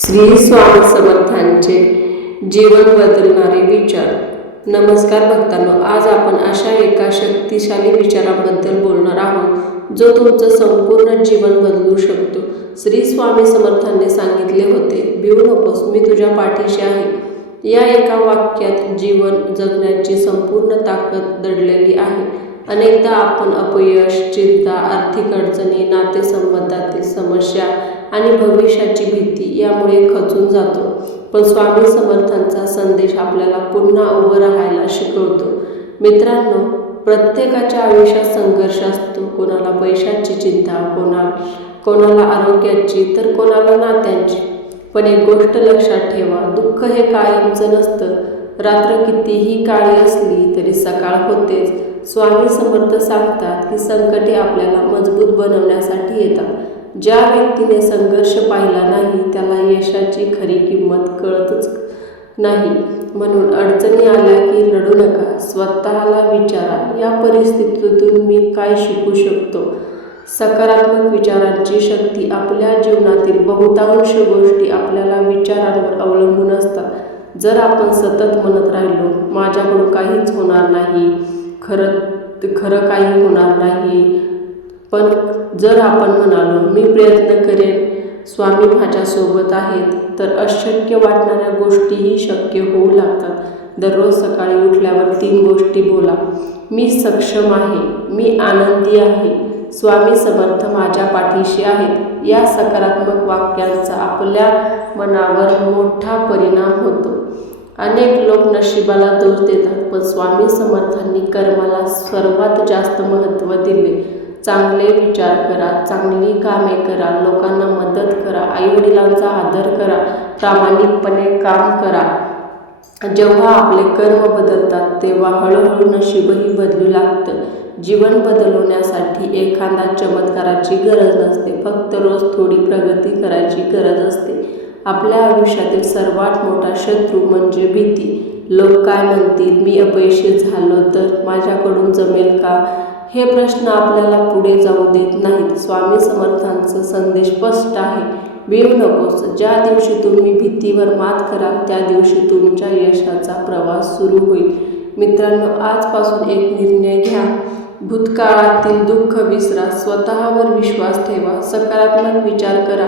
श्री स्वामी समर्थांचे जीवन बदलणारे विचार. नमस्कार भक्तांनो, आज आपण अशा एका शक्तिशाली विचाराबद्दल बोलणार आहोत जो तुमचं संपूर्ण जीवन बदलू शकतो. श्री स्वामी समर्थांनी सांगितले होते, भिवू नकोस, मी तुझ्या पाठीशी आहे. या एका वाक्यात जीवन जगण्याची संपूर्ण ताकद दडलेली आहे. अनेकदा आपण अपयश, चिंता, आर्थिक अडचणी, नातेसंबंधातील समस्या आणि भविष्याची भीती यामुळे खचून जातो. पण स्वामी समर्थांचा संदेश आपल्याला पुन्हा उभं राहायला शिकवतो. मित्रांनो, प्रत्येकाच्या आयुष्यात संघर्ष असतो. कोणाला पैशाची चिंता, कोणाला आरोग्याची, तर कोणाला नात्यांची. पण एक गोष्ट लक्षात ठेवा, दुःख हे कायमचं नसतं. रात्र कितीही काळी असली तरी सकाळ होतेच. स्वामी समर्थ सांगतात की संकटे आपल्याला मजबूत बनवण्यासाठी येतात. ज्या व्यक्तीने संघर्ष पाहिला नाही त्याला यशाची खरी किंमत कळतच नाही. म्हणून अडचणी आल्या की रडू नका. स्वतःला विचारा, या परिस्थितीतून मी काय शिकू शकतो. सकारात्मक विचारांची शक्ती. आपल्या जीवनातील बहुतांश गोष्टी आपल्या विचारांवर अवलंबून असतात. जर आपण सतत म्हणत राहिलो, माझ्याकडून काहीच होणार नाही, खरं काही होणार नाही, पण जर आपण म्हणालो, मी प्रयत्न करेन, स्वामी माझ्यासोबत आहेत, तर अशक्य वाटणाऱ्या गोष्टीही शक्य होऊ लागतात. दररोज सकाळी उठल्यावर 3 गोष्टी बोला. मी सक्षम आहे, मी आनंदी आहे, स्वामी समर्थ माझ्या पाठीशी आहेत. या सकारात्मक वाक्यांचा आपल्या मनावर मोठा परिणाम होतो. अनेक लोक नशिबाला दोष देतात, पण स्वामी समर्थांनी कर्माला सर्वात जास्त महत्त्व दिले. चांगले विचार करा, चांगली कामे करा, लोकांना मदत करा, आईवडिलांचा आदर करा, प्रामाणिकपणे काम करा. जेव्हा आपले कर्म बदलतात तेव्हा हळूहळू नशीबही बदलू लागतं. जीवन बदलवण्यासाठी एखादा चमत्काराची गरज नसते, फक्त रोज थोडी प्रगती करायची गरज असते. आपल्या आयुष्यातील सर्वात मोठा शत्रू म्हणजे भीती. लोक काय म्हणतील, मी अपयशी झालो तर माझ्याकडून जमेल का, हे प्रश्न आपल्याला पुढे जाऊ देत नाहीत. स्वामी समर्थांचा संदेश स्पष्ट आहे, भिवू नकोस. ज्या दिवशी तुम्ही भीतीवर मात कराल त्या दिवशी तुमच्या यशाचा प्रवास सुरू होईल. मित्रांनो, आजपासून एक निर्णय घ्या. भूतकाळातील दुःख विसरा, स्वतःवर विश्वास ठेवा, सकारात्मक विचार करा,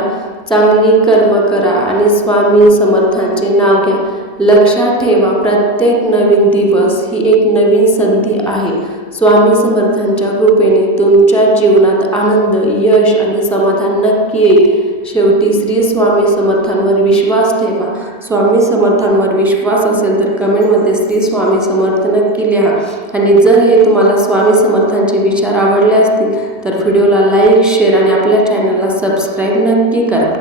चांगली कर्म करा आणि स्वामी समर्थांचे नाव घ्या. लक्षात ठेवा, प्रत्येक नवीन दिवस ही एक नवीन संधी आहे. स्वामी समर्थांच्या कृपेने तुमच्या जीवनात आनंद, यश आणि समाधान नक्की येईल. शेवटी श्री स्वामी समर्थांवर विश्वास ठेवा. स्वामी समर्थांवर विश्वास असेल तर कमेंटमध्ये श्री स्वामी समर्थ नक्की लिहा. आणि जर हे तुम्हाला स्वामी समर्थांचे विचार आवडले असतील तर व्हिडिओला लाईक, शेअर आणि आपल्या चॅनलला सबस्क्राईब नक्की करा.